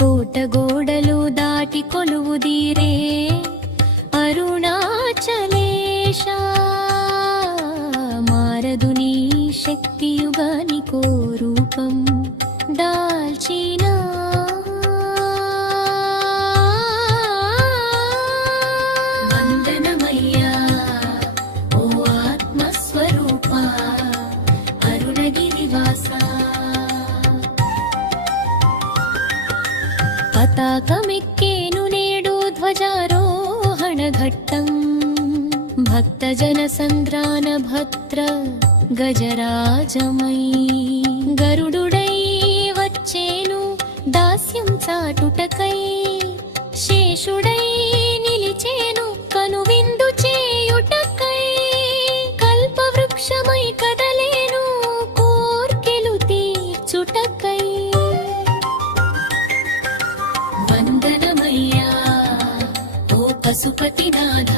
కోటగోడలు దాటి కొలువుదీరే అరుణాచలేశ, మారదు నీ శక్తియుగానికో రూపం దాల్చిన. వందనమయ్యా ఓ ఆత్మస్వరూప అరుణగిరివాస. పతాకమెక్కేను నేడు ధ్వజారోహణ ఘట్టం, భక్తజన సంద్రాన భద్ర గజరాజమై. గరుడుడై వచ్చేను దాస్యం చాటుటకై, శేషుడై నిలిచేను కనువిందు చేయుటకై. కల్పవృక్షమై కదలేను కోర్కెలు తీర్చుటకై. వందనమయ్యా ఓ పశుపతినాథ